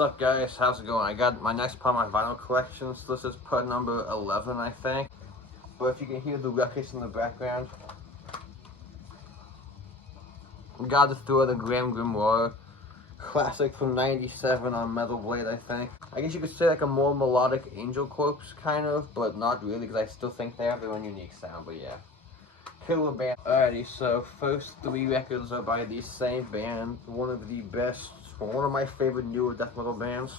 What's up, guys? How's it going? I got my next part of my vinyl collection, so this is part number 11, I think. But if you can hear the ruckus in the background, we got the Through the Graham Grimoire classic from '97 on Metal Blade, I think. I guess you could say like a more melodic Angel Corpse, kind of, but not really, because I still think they have their own unique sound, but yeah. Killer band. Alrighty, so first three records are by the same band, one of the best, one of my favorite newer death metal bands.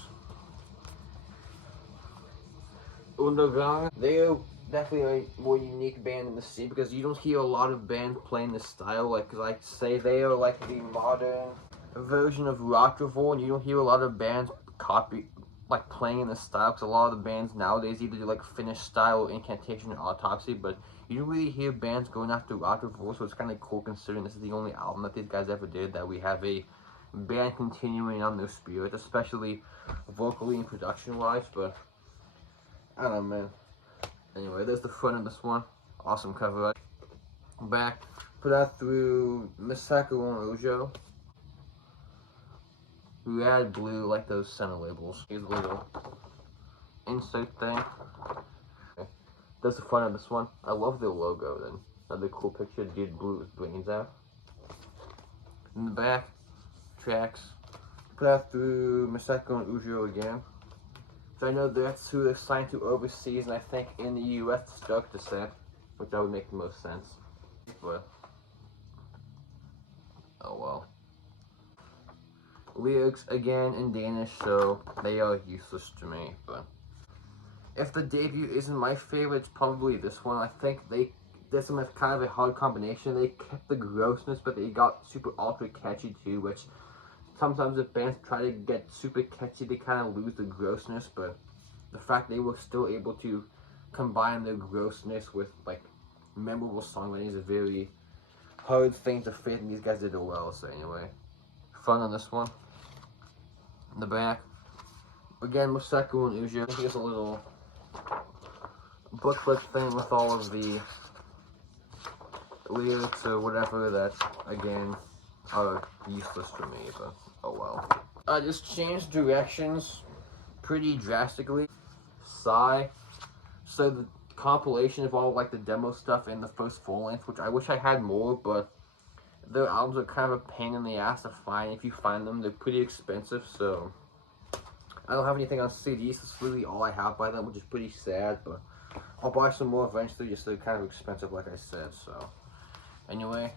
Underground. They are definitely a more unique band in the scene because you don't hear a lot of bands playing this style. Like I say, they are like the modern version of Rock Revolt, and you don't hear a lot of bands playing in this style, because a lot of the bands nowadays either do like Finnish style or Incantation or Autopsy, but you don't really hear bands going after Rock Revolt, so it's kind of cool considering this is the only album that these guys ever did that we have a band continuing on their spirit, especially vocally and production wise. But I don't know, man. Anyway, there's the front of this one. Awesome cover art. Back, put out through Massacre on Ojo. Red, blue, like those center labels. Here's a little insert thing. Okay. That's the front of this one. I love the logo then. Another cool picture. The dude blew his brains out. In the back, tracks. Put out through Massacre on Ujo again. So I know that's who they're signed to overseas, and I think in the US it's Dark Descent, which that would make the most sense. But oh well. Lyrics again in Danish, so they are useless to me. But if the debut isn't my favorite, it's probably this one. I think this one is kind of a hard combination. They kept the grossness, but they got super ultra catchy too, which sometimes if bands try to get super catchy, they kind of lose the grossness. But the fact they were still able to combine their grossness with like memorable songwriting is a very hard thing to fit, and these guys did it well. So anyway, front on this one. In the back, again, Massacre and Ujo. Here's a little booklet thing with all of the lyrics or whatever that, again, are useless for me, but oh well. I just changed directions pretty drastically. Sigh. So the compilation of all like the demo stuff and the first full length, which I wish I had more, but their albums are kind of a pain in the ass to find. If you find them, they're pretty expensive, so I don't have anything on CDs. That's really all I have by them, which is pretty sad, but I'll buy some more eventually, just they're kind of expensive, like I said. So anyway,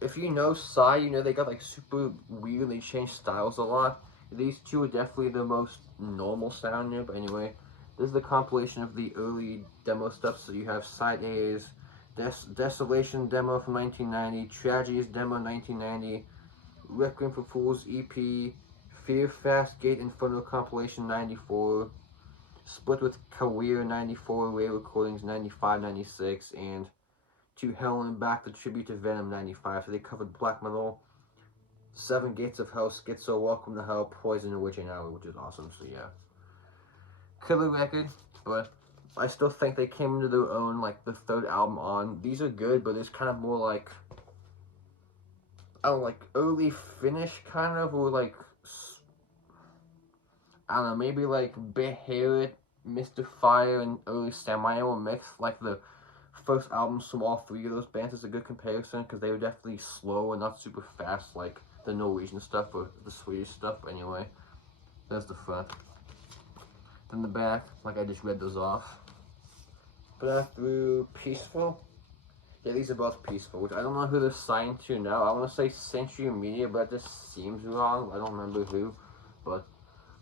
if you know Psy, you know they got like super weird, they change styles a lot. These two are definitely the most normal sounding, but anyway, this is the compilation of the early demo stuff. So you have Side A's Desolation demo from 1990, Tragedies demo 1990, Requiem for Fools EP, Fear Fast Gate Inferno compilation 94, split with Kawir 94, Ray Recordings 95, 96, and To Hell and Back, the tribute to Venom 95. So they covered black metal, Seven Gates of Hell, Schizo, Welcome to Hell, Poison, and Witching Hour, which is awesome. So yeah, killer record, but I still think they came into their own, like the third album on. These are good, but it's kind of more like, I don't know, like early Finnish kind of, or like, I don't know, maybe like Beherit, Mr. Fire, and early Samael mix. Like the first albums from all three of those bands is a good comparison, because they were definitely slow and not super fast like the Norwegian stuff or the Swedish stuff. But anyway, there's the front. Then the back, like I just read those off. But through Peaceful. Yeah, these are both Peaceful, which I don't know who they're signed to now. I want to say Century Media, but that just seems wrong. I don't remember who. But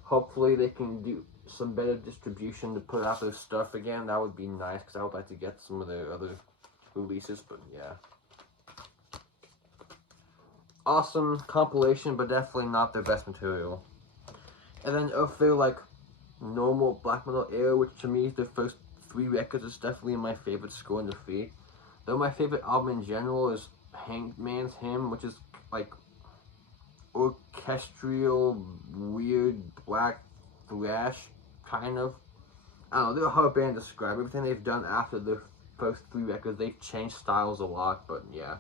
hopefully they can do some better distribution to put out their stuff again. That would be nice, because I would like to get some of their other releases. But yeah, awesome compilation, but definitely not their best material. And then if they're like normal black metal era, which to me is their first three records, is definitely my favorite Scorn and Defeat. Though my favorite album in general is Hangman's Hymn, which is like orchestral, weird, black thrash, kind of. I don't know, they're a hard band to describe. Everything they've done after the first three records, they've changed styles a lot, but yeah.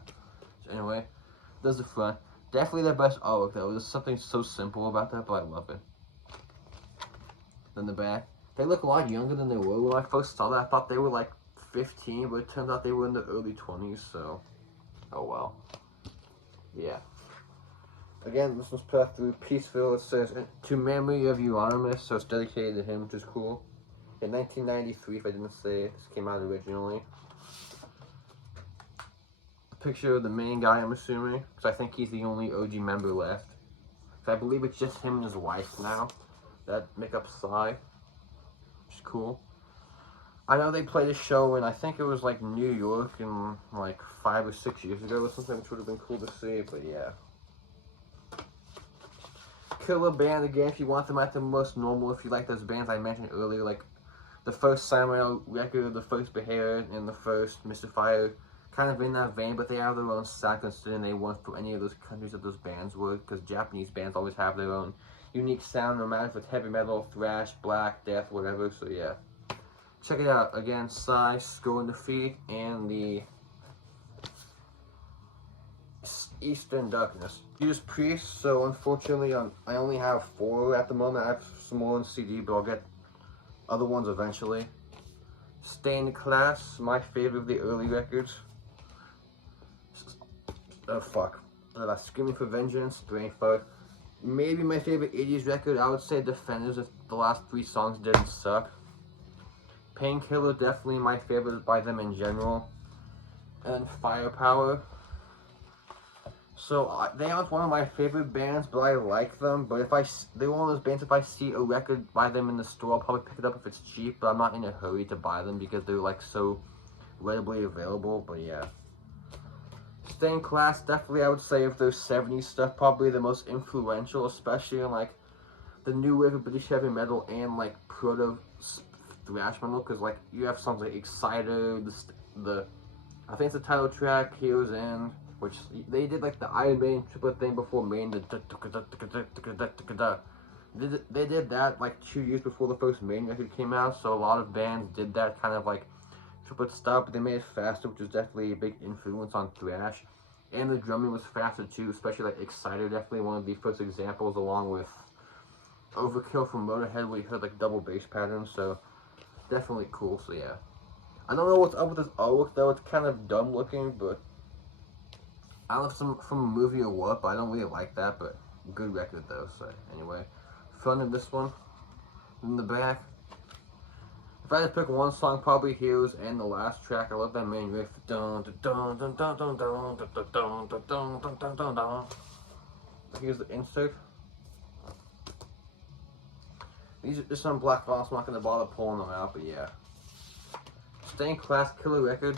So anyway, there's the front. Definitely their best artwork though. There's something so simple about that, but I love it. Then the back. They look a lot younger than they were. When I first saw that, I thought they were like 15, but it turns out they were in the early 20s, so. Oh well. Yeah. Again, this was put out through Peaceville. It says, to memory of Euronymous, so it's dedicated to him, which is cool. In 1993, if I didn't say it, this came out originally. Picture of the main guy, I'm assuming, because I think he's the only OG member left. So I believe it's just him and his wife now that make up Psy, which is cool. I know they played a show in, I think it was like New York in like 5 or 6 years ago or something, which would have been cool to see, but yeah. Killer band again, if you want them at the most normal, if you like those bands I mentioned earlier, like the first Samuel record, the first Behavior, and the first Mystifier, kind of in that vein, but they have their own sound considering they weren't from any of those countries that those bands were, because Japanese bands always have their own unique sound, no matter if it's heavy metal, thrash, black, death, whatever, so yeah. Check it out, again, Psy, Skull and Defeat, and the Eastern Darkness. Judas Priest, so unfortunately I only have 4 at the moment. I have some more on CD, but I'll get other ones eventually. Stained Class, my favorite of the early records. Oh fuck. Screaming for Vengeance, Brainfuck. Maybe my favorite 80s record, I would say Defenders if the last 3 songs didn't suck. Painkiller, definitely my favorite by them in general. And Firepower. So they aren't one of my favorite bands, but I like them. But they're one of those bands, if I see a record by them in the store, I'll probably pick it up if it's cheap. But I'm not in a hurry to buy them because they're like so readily available. But yeah, Stained Class, definitely I would say of those 70s stuff, probably the most influential, especially in like the new wave of British heavy metal and like proto thrash metal. Because like you have songs like Exciter, I think it's the title track, Heroes End, which they did like the Iron Maiden triplet thing before Maiden. They did that like 2 years before the first Maiden record came out, so a lot of bands did that kind of like triplet stuff, but they made it faster, which was definitely a big influence on thrash. And the drumming was faster too, especially like Exciter, definitely one of the first examples, along with Overkill from Motorhead, where you heard like double bass patterns, so definitely cool, so yeah. I don't know what's up with this artwork though, it's kind of dumb looking, but I don't know if it's from a movie or what, but I don't really like that, but good record though, so anyway. Front of this one, in the back. If I had to pick one song, probably Heroes and the last track. I love that main riff. Here's the insert. These are just on Black Vinyl, so I'm not going to bother pulling them out, but yeah. Stained Class, killer record.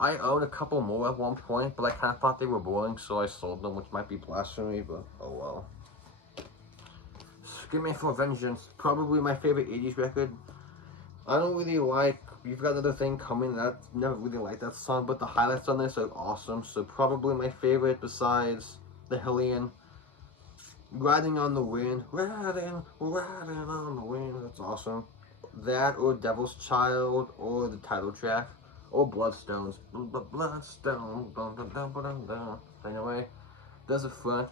I owned a couple more at one point, but I kind of thought they were boring, so I sold them, which might be blasphemy, but oh well. Screaming for Vengeance, probably my favorite 80s record. I don't really like, You've Got Another Thing Coming, I never really liked that song, but the highlights on this are awesome, so probably my favorite besides the Hellion. Riding on the Wind, riding on the wind, that's awesome. That, or Devil's Child, or the title track, or Bloodstones. Bloodstone, anyway, does it front.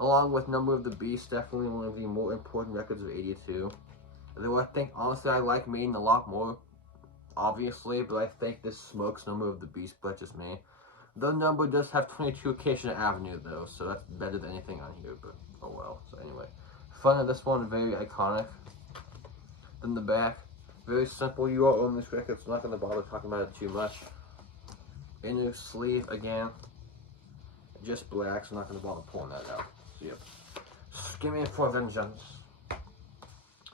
Along with Number of the Beast, definitely one of the more important records of 82. Though I think, honestly, I like Maiden a lot more, obviously, but I think this smokes Number of the Beast, but that's just me. The Number does have 22 Acacia Avenue, though, so that's better than anything on here, but oh well. So anyway, front of this one, very iconic. Then the back, very simple. You all own this record, so I'm not going to bother talking about it too much. Inner sleeve, again, just black, so I'm not going to bother pulling that out. So yep. Screaming for Vengeance.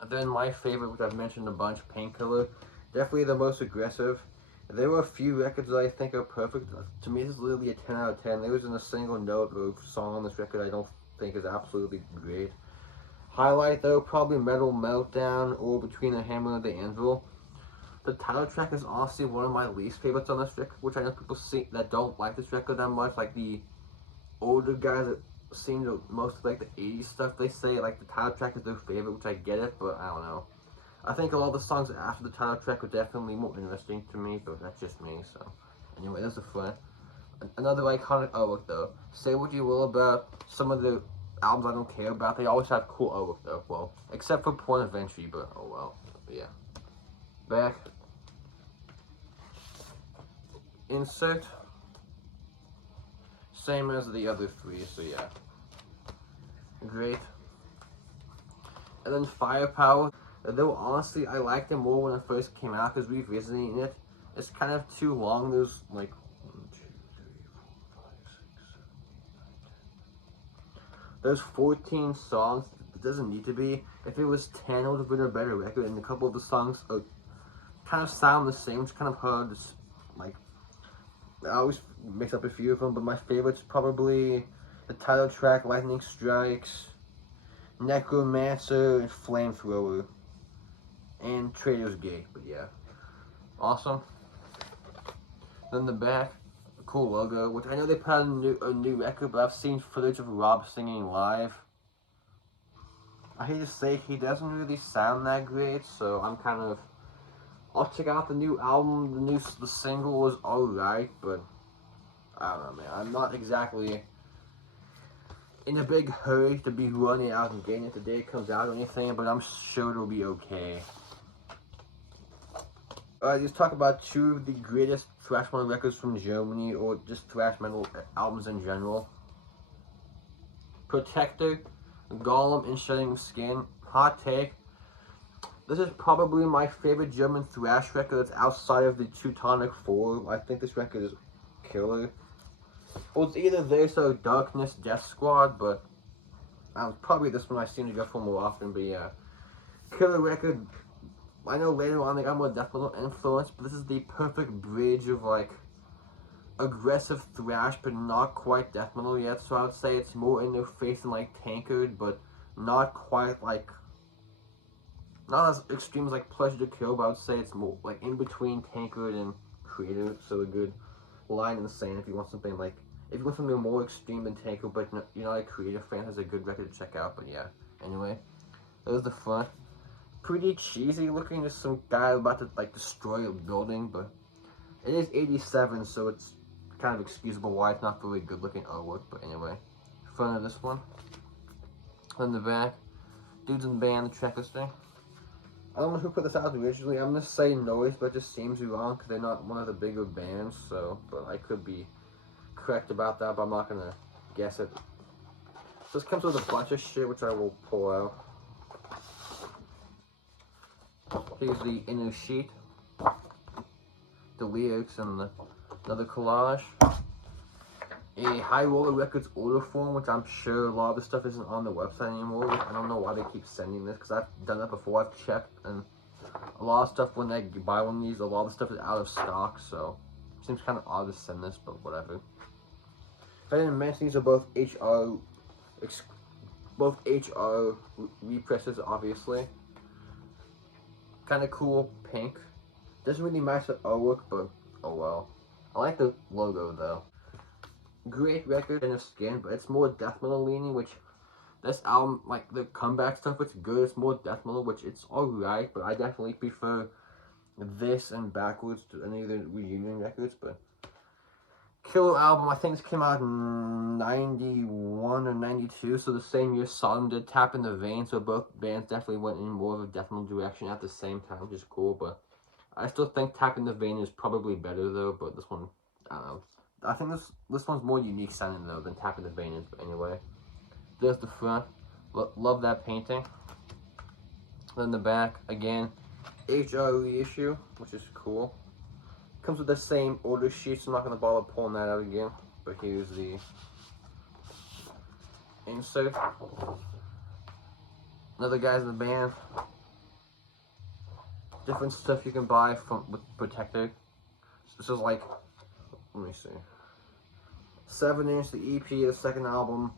And then my favorite, which I've mentioned a bunch, Painkiller. Definitely the most aggressive. There were a few records that I think are perfect. To me, this is literally a 10 out of 10. There isn't a single note or song on this record I don't think is absolutely great. Highlight, though, probably Metal Meltdown or Between the Hammer and the Anvil. The title track is honestly one of my least favorites on this record, which I know people that don't like this record that much. Like the older guys that seem to most like the 80s stuff, they say like the title track is their favorite, which I get it, but I don't know. I think all the songs after the title track are definitely more interesting to me, but that's just me, so. Anyway, there's the front. Another iconic artwork though. Say what you will about some of the albums I don't care about, they always have cool artwork though. Well, except for Point of Entry, but oh well. But yeah. Back. Insert. Same as the other three, so yeah. Great. And then Firepower. Though honestly, I liked it more when it first came out because revisiting it, it's kind of too long. There's like 1, 2, 3, 4, 5, 6, 7, 8, 9, 10. There's 14 songs. It doesn't need to be. If it was 10, it would have been a better record. And a couple of the songs kind of sound the same. It's kind of hard to, like, I always mix up a few of them, but my favorite's probably the title track, Lightning Strikes, Necromancer, and Flamethrower, and Trader's Gate. But yeah, awesome. Then the back, a cool logo, which I know they put out a new record, but I've seen footage of Rob singing live. I hate to say, he doesn't really sound that great, so I'm kind of, I'll check out the new album. The single was alright, but I don't know, man. I'm not exactly in a big hurry to be running out and getting it the day it comes out or anything, but I'm sure it'll be okay. Let's talk about two of the greatest thrash metal records from Germany, or just thrash metal albums in general. Protector, Golem, and Shedding Skin. Hot take. This is probably my favorite German thrash record that's outside of the Teutonic 4. I think this record is killer. Well, it's either this or Darkness Death Squad, but probably this one I seem to go for more often. But yeah, killer record. I know later on they got more death metal influence, but this is the perfect bridge of like aggressive thrash, but not quite death metal yet. So I would say it's more in their face than like Tankard, but not quite like, not as extreme as like Pleasure to Kill, but I would say it's more like in between Tankard and Creator. So a good line in the sand if you want something like, if you want something more extreme than Tankard, but you're not a Creator fan, has a good record to check out. But yeah, anyway, there's the front. Pretty cheesy looking, just some guy about to like destroy a building, but it is 87, so it's kind of excusable why it's not really good looking artwork. But anyway, front of this one. Then the back, dudes in the band, the track listing. I don't know who put this out originally. I'm gonna say Noise, but it just seems wrong because they're not one of the bigger bands. So, but I could be correct about that, but I'm not gonna guess it. So this comes with a bunch of shit, which I will pull out. Here's the inner sheet, the lyrics, and another collage. A High Roller Records order form, which I'm sure a lot of the stuff isn't on the website anymore. I don't know why they keep sending this, because I've done that before. I've checked, and a lot of stuff, when they buy one of these, a lot of stuff is out of stock, so it seems kind of odd to send this, but whatever. If I didn't mention, these are both HR represses, obviously. Kind of cool pink. Doesn't really match the artwork, but oh well. I like the logo though. Great record and of Skin, but it's more death metal leaning, which this album, like the comeback stuff, it's good. It's more death metal, which it's alright, but I definitely prefer this and Backwards to any of the reunion records. But killer album, I think this came out in 91 or 92, so the same year Sodom did Tap in the Vein, so both bands definitely went in more of a death metal direction at the same time, which is cool. But I still think Tap in the Vein is probably better though, but this one, I don't know. I think this one's more unique sounding though than Tap in the Vein is, but anyway. There's the front. Love that painting. Then the back, again, HR reissue, which is cool. Comes with the same order sheet, so I'm not going to bother pulling that out again. But here's the insert. Another guys in the band. Different stuff you can buy with Protector. So this is like, let me see. 7-inch, the EP, the second album.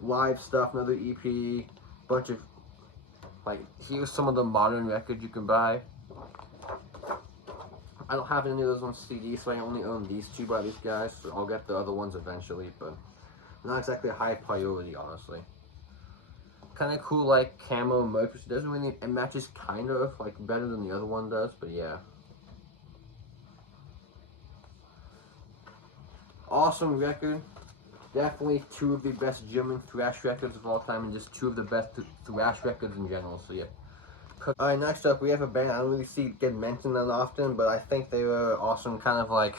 Live stuff, another EP. Bunch of, like, here's some of the modern records you can buy. I don't have any of those on CD, so I only own these two by these guys, so I'll get the other ones eventually, but not exactly a high priority, honestly. Kind of cool, like, camo merch, which doesn't really, it matches kind of, like, better than the other one does, but yeah. Awesome record. Definitely two of the best German thrash records of all time, and just two of the best thrash records in general. So yeah. Alright, next up we have a band I don't really see get mentioned that often, but I think they were awesome, kind of like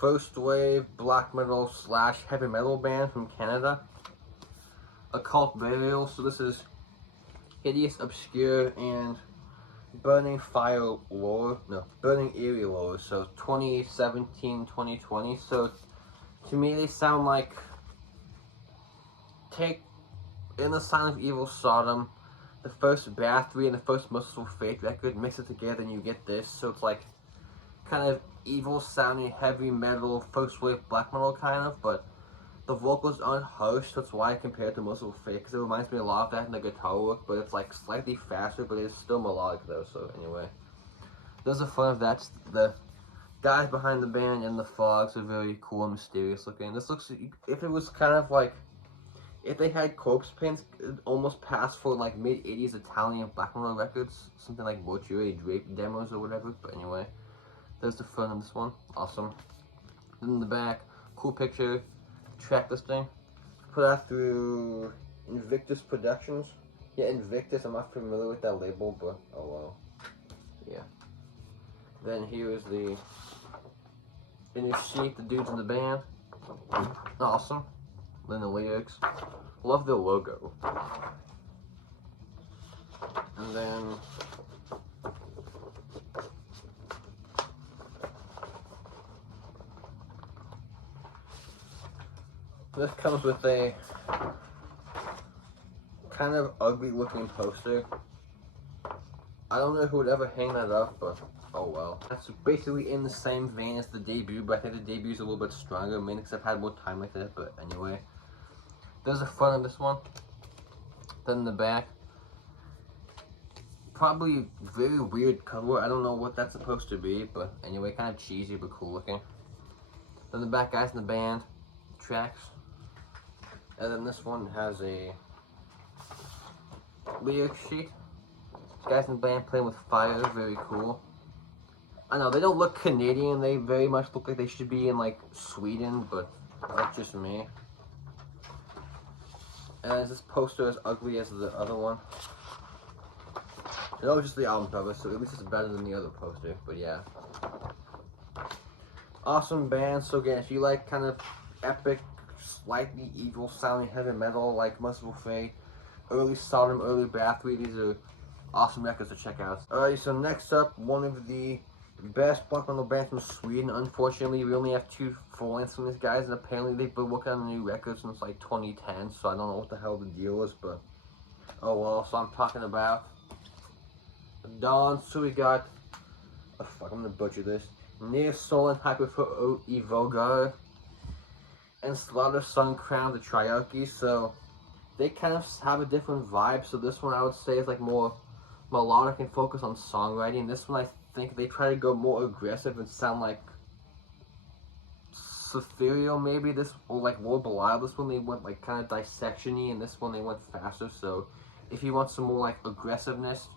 first wave black metal / heavy metal band from Canada. Occult Burial. So this is Hideous, Obscure, and Burning Fire Lore. No, Burning Eerie Lore. So 2017, 2020. So to me they sound like take In the Sign of Evil Sodom, the first Bathory and the first Merciful Fate record, mix it together and you get this. So it's like kind of evil sounding heavy metal, first wave black metal kind of, but the vocals aren't harsh. That's why I compare it to Merciful Fate, because it reminds me a lot of that in the guitar work, but it's like slightly faster, but it's still melodic though. So anyway, there's the fun of that. The guys behind the band and the frogs are very cool and mysterious looking. This looks, if it was kind of like, if they had corpse paints, it almost passed for like mid-80s Italian black metal records, something like Mortuary Drape demos or whatever. But anyway, there's the front of this one. Awesome. Then in the back, cool picture, track listing. Put out through Invictus Productions. Yeah, Invictus, I'm not familiar with that label, but oh well. Yeah. Then here is the inner sheet, the dudes in the band. Awesome. Then the lyrics. Love the logo. And then this comes with a kind of ugly looking poster. I don't know who would ever hang that up, but oh well. That's basically in the same vein as the debut, but I think the debut is a little bit stronger, mainly because I've had more time with it. But anyway, there's the front of this one. Then the back. Probably very weird cover. I don't know what that's supposed to be, but anyway, kind of cheesy but cool looking. Then the back guys in the band, tracks. And then this one has a lyric sheet. Guys in the band playing with fire, very cool. I know, they don't look Canadian, they very much look like they should be in like Sweden, but that's just me. And is this poster as ugly as the other one? That was just the album cover, so at least it's better than the other poster, but yeah. Awesome band. So again, if you like kind of epic, slightly evil sounding heavy metal like Merciful Fate, early Sodom, early Bathory, these are awesome records to check out. Alright, so next up, one of the best black metal bands from Sweden. Unfortunately, we only have 2 full-lengths from these guys, and apparently they've been working on a new record since like 2010, so I don't know what the hell the deal is, but oh well. So I'm talking about Dawn. So we got, oh fuck, I'm gonna butcher this, Near Soul Hyperfoot Evogar, and Slaughter Sun Crown the Triarchy. So they kind of have a different vibe. So this one I would say is like more melodic and focus on songwriting. This one I think they try to go more aggressive and sound like Ethereal maybe. This, or like more Belial. This one they went like kind of dissection-y, and this one they went faster. So if you want some more like aggressiveness,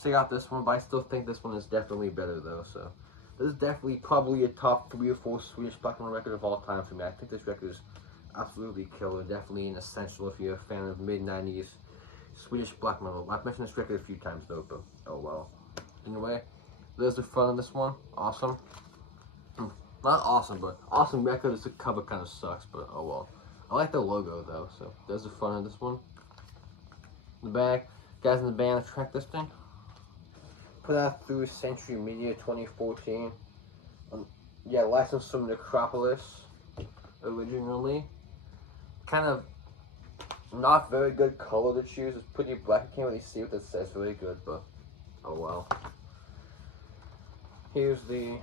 check out this one, but I still think this one is definitely better though. So this is definitely probably a top 3 or 4 Swedish black metal record of all time for me. I think this record is absolutely killer. Definitely an essential if you're a fan of mid-90s Swedish black metal. I've mentioned this record a few times though, but oh well. Anyway, there's the front of this one. Awesome. Not awesome, but awesome record. The cover kind of sucks, but oh well. I like the logo though, so there's the front of this one. The back, guys in the band, track listing. Put out through Century Media 2014. Yeah, licensed from Necropolis originally. Kind of not very good color to choose. It's pretty black. I can't really see what that says very good, but oh well. Here's the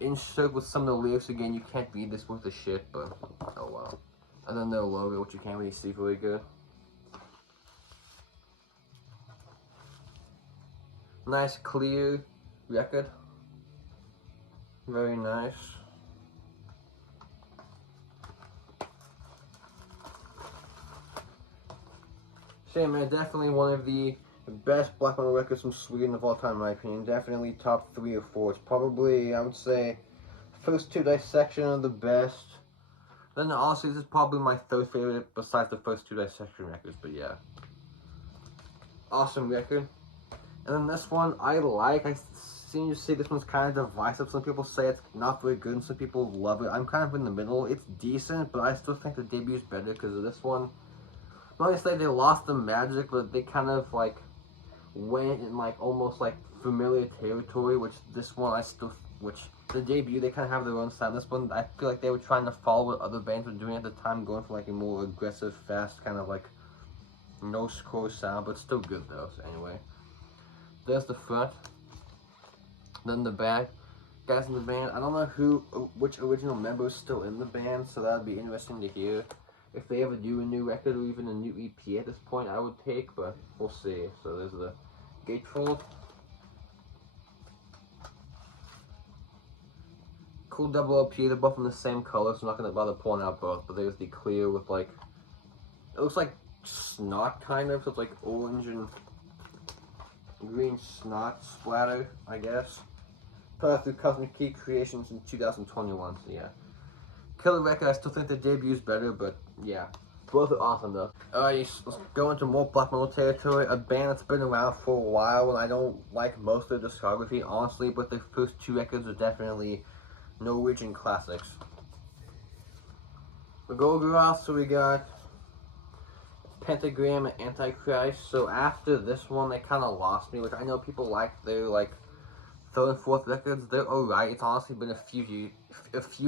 insert with some of the lyrics. Again, you can't read this worth of shit, but oh well. And then their logo, which you can't really see very good. Nice clear record. Very nice. So man, definitely one of the best black metal records from Sweden of all time in my opinion. Definitely top 3 or 4. It's probably, I would say, First two Dissection are the best. Then honestly, this is probably my third favorite besides the first two Dissection records, but yeah. Awesome record. And then this one, I like. I seem to say this one's kind of divisive. Some people say it's not very good, and some people love it. I'm kind of in the middle. It's decent, but I still think the debute's better because of this one. Not only say they lost the magic, but they kind of like went in like almost like familiar territory, which this one which the debut they kind of have their own sound. This one I feel like they were trying to follow what other bands were doing at the time, going for like a more aggressive, fast kind of like no score sound, but still good though. So anyway, there's the front. Then the back. Guys in the band, I don't know which original member is still in the band, so that'd be interesting to hear. If they ever do a new record or even a new EP at this point, I would take, but we'll see. So there's the gatefold. Cool double LP, they're both in the same color, so I'm not going to bother pulling out both, but there's the clear with like, it looks like snot kind of, so it's like orange and green snot splatter, I guess. Put out through Cosmic Key Creations in 2021, so yeah. Killer record, I still think the debut's better, but yeah. Both are awesome though. Alright, let's go into more black metal territory. A band that's been around for a while, and I don't like most of their discography, honestly, but their first two records are definitely Norwegian classics. The Golgoroth, so we got Pentagram and Antichrist. So after this one, they kind of lost me, which I know people like their like third and fourth records. They're alright. It's honestly been a few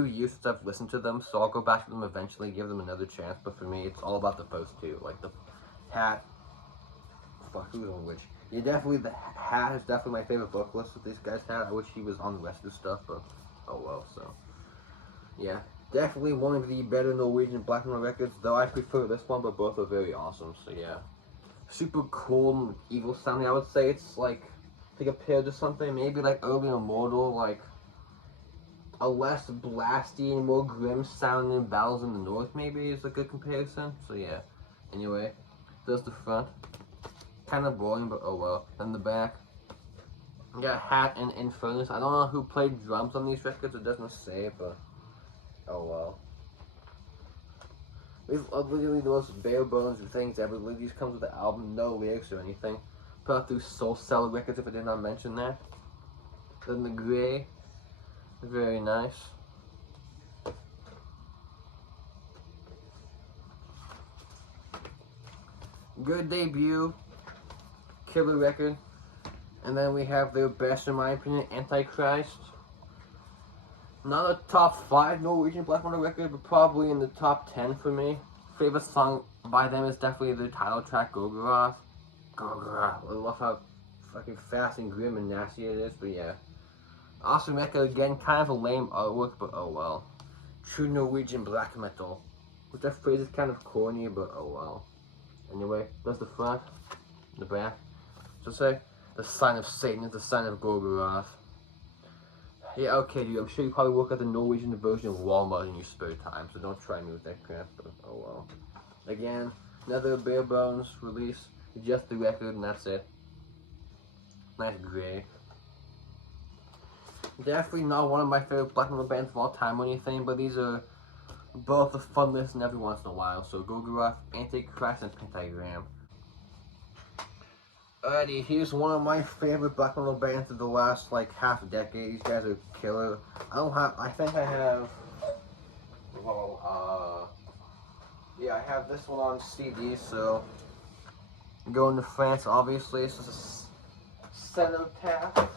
years since I've listened to them, so I'll go back to them eventually, give them another chance. But for me, it's all about the first two, like the Hat. Fuck, who's on which? Yeah, definitely the Hat is definitely my favorite vocalist that these guys had. I wish he was on the rest of the stuff, but oh well. So yeah, definitely one of the better Norwegian black metal records. Though I prefer this one, but both are very awesome. So yeah, super cool and evil sounding. I would say it's like, to compare to something, maybe like Urban Immortal, like a less blasty and more grim sounding Battles in the North, maybe is a good comparison. So yeah, anyway, there's the front. Kind of boring, but oh well. Then the back. We got Hat and Infernus. I don't know who played drums on these records, it doesn't say, but oh well. These are literally the most bare bones of things ever. These comes with the album, no lyrics or anything. Put out through Soul Cell Records, if I did not mention that. Then the gray, very nice. Good debut, killer record. And then we have their best, in my opinion, Antichrist. Not a top 5 Norwegian black metal record, but probably in the top 10 for me. Favorite song by them is definitely their title track, Golgoroth. Golgoroth. I love how fucking fast and grim and nasty it is, but yeah. Awesome record again, kind of a lame artwork, but oh well. True Norwegian black metal. Which that phrase is kind of corny, but oh well. Anyway, that's the front, the back. So say, the sign of Satan is the sign of Golgoroth. Yeah, okay, dude, I'm sure you probably work at the Norwegian version of Walmart in your spare time, so don't try me with that crap, but oh well. Again, another bare bones release, just the record, and that's it. Nice gray. Definitely not one of my favorite black metal bands of all time or anything, but these are both a fun listen every once in a while. So Golgoroth, Antichrist, and Pentagram. Alrighty, here's one of my favorite black metal bands of the last like half a decade. These guys are killer. I think I have, well, yeah, I have this one on CD, so going to France, obviously. This is a Cenotaph.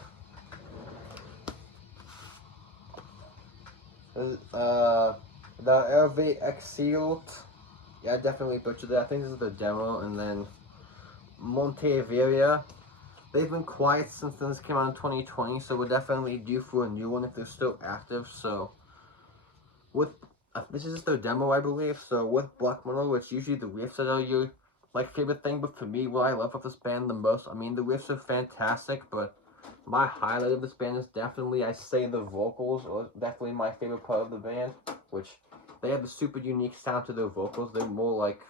The Hervé Exiled. Yeah, I definitely butchered that. I think this is the demo, and then Monteveria. They've been quiet since this came out in 2020, so we're definitely due for a new one if they're still active. So, with this is just their demo, I believe. So, with black metal, it's usually the riffs that are your like favorite thing. But for me, what I love about this band the most, I mean, the riffs are fantastic, but my highlight of this band is definitely, I say, the vocals are definitely my favorite part of the band, which they have a super unique sound to their vocals. They're more like,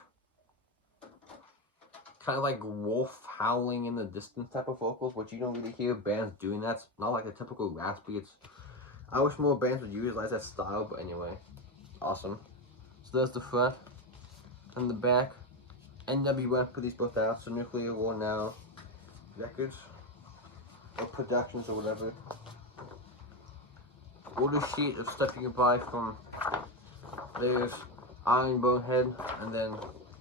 kind of like wolf howling in the distance type of vocals, which you don't really hear bands doing that. It's not like a typical raspy, it's, I wish more bands would utilize that style, but anyway, awesome. So there's the front and the back. NWN put these both out, so Nuclear War Now Records or Productions or whatever. Order sheet of stuff you can buy from. There's Iron Bonehead and then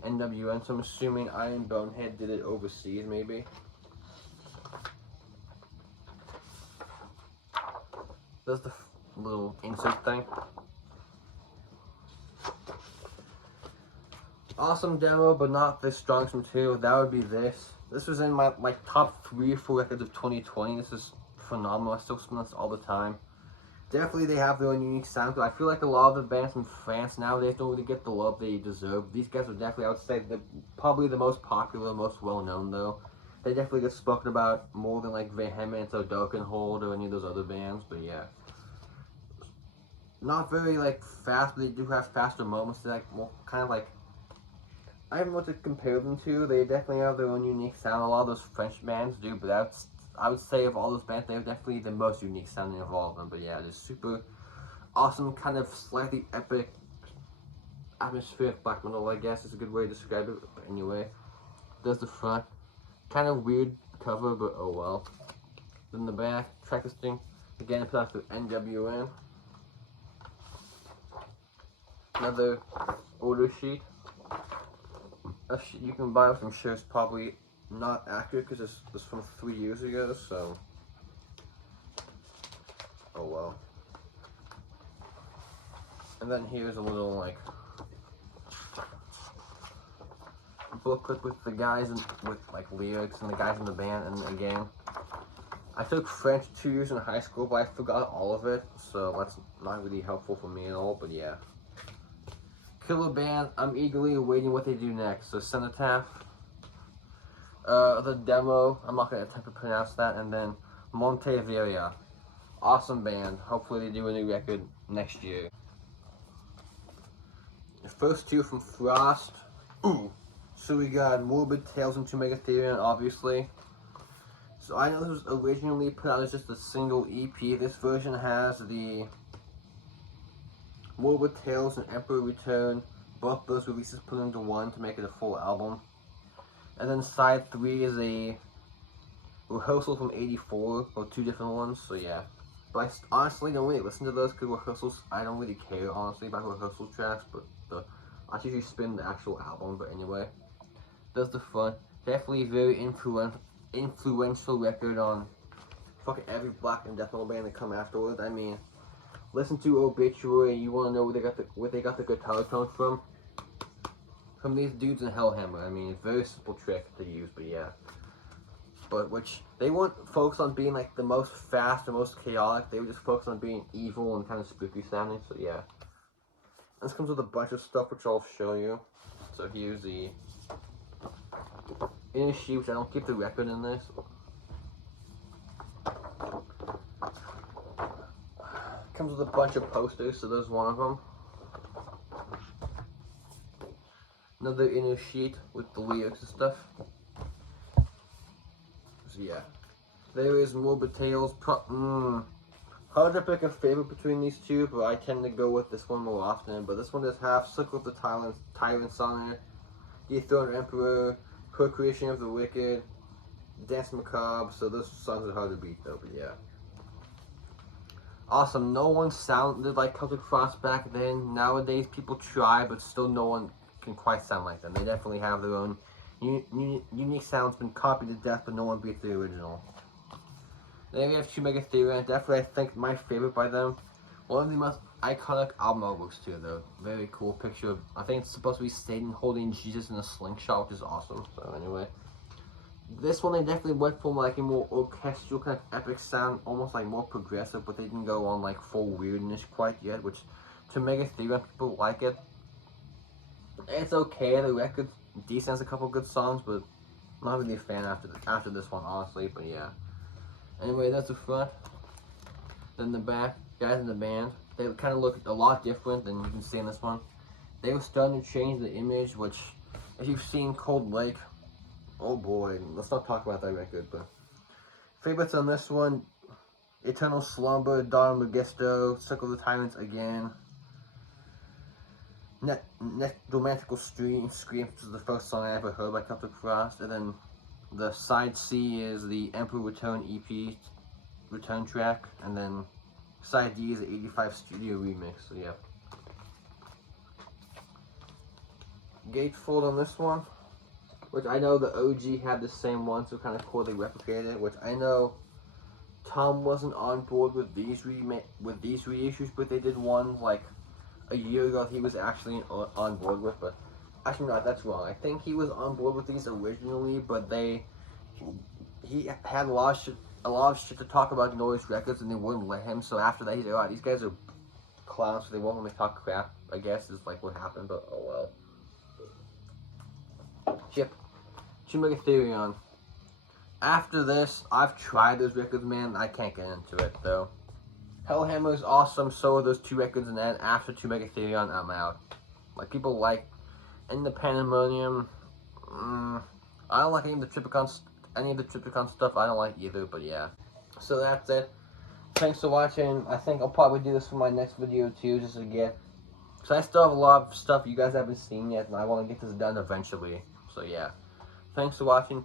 NWN. So I'm assuming Iron Bonehead did it overseas, maybe. There's the little insert thing. Awesome demo, but not the strongest material. That would be this. This was in my top 3 or 4 records of 2020. This is phenomenal. I still spin this all the time. Definitely they have their own unique sound. I feel like a lot of the bands from France nowadays don't really get the love they deserve. These guys are definitely, I would say, probably the most popular, most well-known though. They definitely get spoken about more than like Vehement or Darkenhold or any of those other bands, but yeah. Not very like fast, but they do have faster moments. They're like more kind of like, I don't know what to compare them to. They definitely have their own unique sound. A lot of those French bands do, but I would say of all those bands, they're definitely the most unique sounding of all of them. But yeah, just super awesome, kind of slightly epic, atmospheric black metal, I guess is a good way to describe it. But anyway, there's the front. Kind of weird cover, but oh well. Then the back, track listing. Again, put out through NWN. Another order sheet. A sheet you can buy, which I'm sure is probably not accurate because this was from 3 years ago, so oh well. And then here's a little like booklet with the guys and with like lyrics and the guys in the band. And again, I took French 2 years in high school, but I forgot all of it, so that's not really helpful for me at all. But yeah, killer band. I'm eagerly awaiting what they do next. So Cenotaph. The demo, I'm not going to attempt to pronounce that, and then Montevideo. Awesome band. Hopefully they do a new record next year. The first 2 from Frost. Ooh. So we got Morbid Tales into Megatherion, obviously. So I know this was originally put out as just a single EP. This version has the Morbid Tales and Emperor Return, both those releases put into one to make it a full album. And then side 3 is a rehearsal from '84, or 2 different ones, so yeah. But I honestly don't really listen to those because rehearsals, I don't really care honestly about rehearsal tracks, but I usually spin the actual album. But anyway, that's the front. Definitely very influential record on fucking every black and death metal band that come afterwards. I mean, listen to Obituary and you want to know where they got the guitar tone from these dudes in Hellhammer. I mean, it's a very simple trick to use, but yeah. But which they weren't focused on being like the most fast or most chaotic. They were just focused on being evil and kind of spooky sounding. So yeah. This comes with a bunch of stuff which I'll show you. So here's the inner sheet, which I don't keep the record in this. Comes with a bunch of posters, so there's one of them. Another inner sheet with the lyrics and stuff. So yeah, there is Morbid Tales. Hard to pick a favorite between these 2, but I tend to go with this one more often. But this one does have Circle of the Tyrants on it, Dethroned Emperor, Procreation of the Wicked, Dance Macabre. So those songs are hard to beat though, but yeah. Awesome. No one sounded like Celtic Frost back then. Nowadays people try, but still no one can quite sound like them. They definitely have their own unique sounds, been copied to death, but no one beats the original. Then we have 2 Megatherion. Definitely, I think my favorite by them. One of the most iconic album artworks too, though. Very cool picture of, I think it's supposed to be Satan holding Jesus in a slingshot, which is awesome. So anyway, this one they definitely went for like a more orchestral kind of epic sound, almost like more progressive, but they didn't go on like full weirdness quite yet, which to Megatherion people like it. It's okay, the record's decent, has a couple good songs, but I'm not really a fan after this one, honestly, but yeah. Anyway, that's the front. Then the back, guys in the band, they kind of look a lot different than you can see in this one. They were starting to change the image, which, if you've seen Cold Lake, oh boy, let's not talk about that record, but favorites on this one, Eternal Slumber, Dawn of Magisto, Circle of the Tyrants again. Romantical Scream, which is the first song I ever heard by Celtic Frost, and then the side C is the Emperor Return EP return track, and then side D is the 85 studio remix, so yeah. Gatefold on this one, which I know the OG had the same one, so kind of cool they replicated it, which I know Tom wasn't on board with these reissues, but they did one like a year ago he was actually on board with, but actually not, that's wrong. I think he was on board with these originally, but he had a lot of shit to talk about Noise Records, and they wouldn't let him. So after that, he's like, "Oh, these guys are clowns, so they won't let me talk crap." I guess is like what happened, but oh well. Chip, Shin Megami Therion. After this, I've tried those records, man. I can't get into it though. Hellhammer is awesome, so are those two records, and then after 2 Megatherion, I'm out. Like, people like In the Pandemonium. I don't like any of the Triptychon stuff. I don't like either, but yeah. So that's it. Thanks for watching. I think I'll probably do this for my next video too, just to get. So I still have a lot of stuff you guys haven't seen yet, and I want to get this done eventually. So yeah. Thanks for watching.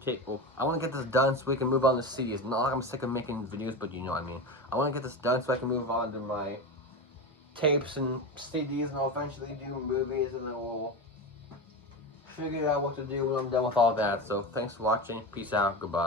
I want to get this done so we can move on to CDs. Not like I'm sick of making videos, but you know what I mean. I want to get this done so I can move on to my tapes and CDs, and I'll eventually do movies, and then we'll figure out what to do when I'm done with all that. So thanks for watching. Peace out. Goodbye.